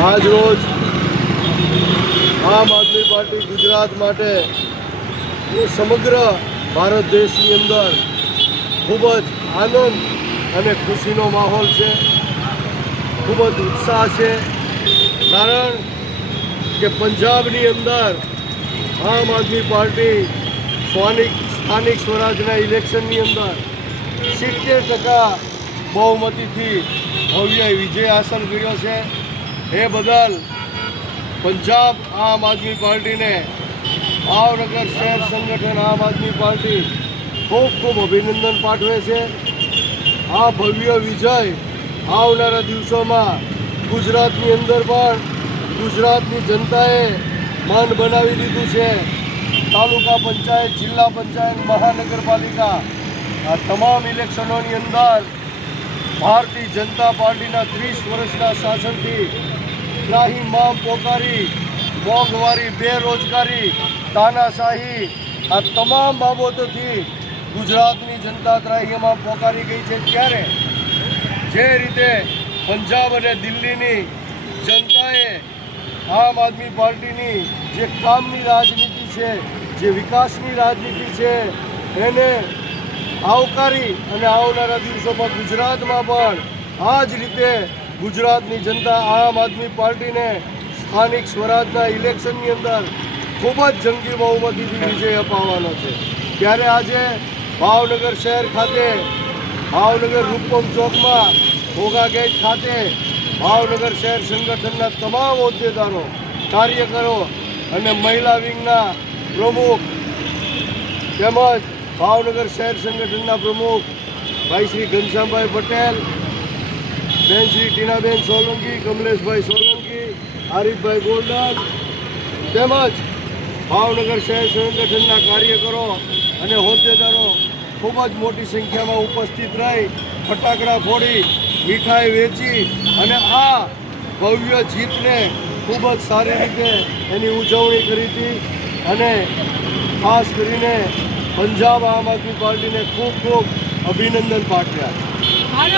આજ રોજ આમ આદમી પાર્ટી ગુજરાત માટે સમગ્ર ભારત દેશની અંદર ખૂબ જ આનંદ અને ખુશીનો માહોલ છે. ખૂબ જ ઉત્સાહ છે. કારણ કે પંજાબની અંદર આમ આદમી પાર્ટી સ્થાનિક સ્થાનિક સ્વરાજના ઇલેક્શનની અંદર સિત્તેર ટકા બહુમતીથી ભવ્ય વિજય હાંસલ કર્યો છે. એ બદલ પંજાબ આમ આદમી પાર્ટીને ભાવનગર શહેર સંગઠન આમ આદમી પાર્ટી ખૂબ ખૂબ અભિનંદન પાઠવે છે. આ ભવ્ય વિજય આવનારા દિવસોમાં ગુજરાતની અંદર પણ ગુજરાતની જનતાએ માન બનાવી લીધું છે. તાલુકા પંચાયત, જિલ્લા પંચાયત, મહાનગરપાલિકા આ તમામ ઇલેક્શનોની અંદર ભારતીય જનતા પાર્ટીના ત્રીસ વર્ષના શાસનથી ત્રાહી માં પોકારી, મોંઘવારી, બેરોજગારી, તાનાશાહી, આ તમામ બાબતોથી ગુજરાતની જનતા ત્રાહીમાં પોકારી ગઈ છે. ત્યારે જે રીતે પંજાબ અને દિલ્હીની જનતાએ આમ આદમી પાર્ટીની જે કામની રાજનીતિ છે, જે વિકાસની રાજનીતિ છે, એને આવકારી અને આવનારા દિવસોમાં ગુજરાતમાં પણ આ જ રીતે ગુજરાતની જનતા આમ આદમી પાર્ટીને સ્થાનિક સ્વરાજના ઇલેક્શનની અંદર ખૂબ જ જંગી બહુમતીથી વિજય અપાવવાનો છે. ત્યારે આજે ભાવનગર શહેર ખાતે, ભાવનગર રૂપમ ચોકમાં, ઘોઘા ગેટ ખાતે ભાવનગર શહેર સંગઠનના તમામ હોદ્દેદારો, કાર્યકરો અને મહિલા વિંગના પ્રમુખ તેમજ ભાવનગર શહેર સંગઠનના પ્રમુખ ભાઈ શ્રી ઘનશ્યામભાઈ પટેલ, બેન શ્રી ટીનાબેન સોલંકી, કમલેશભાઈ સોલંકી આરીફભાઈ ગોલ્ડન તેમજ ભાવનગર શહેર સંગઠનના કાર્યકરો અને હોદ્દેદારો ખૂબ જ મોટી સંખ્યામાં ઉપસ્થિત રહી, ફટાકડા ફોડી, મીઠાઈ વેચી અને આ ભવ્ય જીતને ખૂબ જ સારી રીતે એની ઉજવણી કરી હતી અને ખાસ કરીને પંજાબ આમ આદમી પાર્ટીને ખૂબ ખૂબ અભિનંદન પાઠવ્યા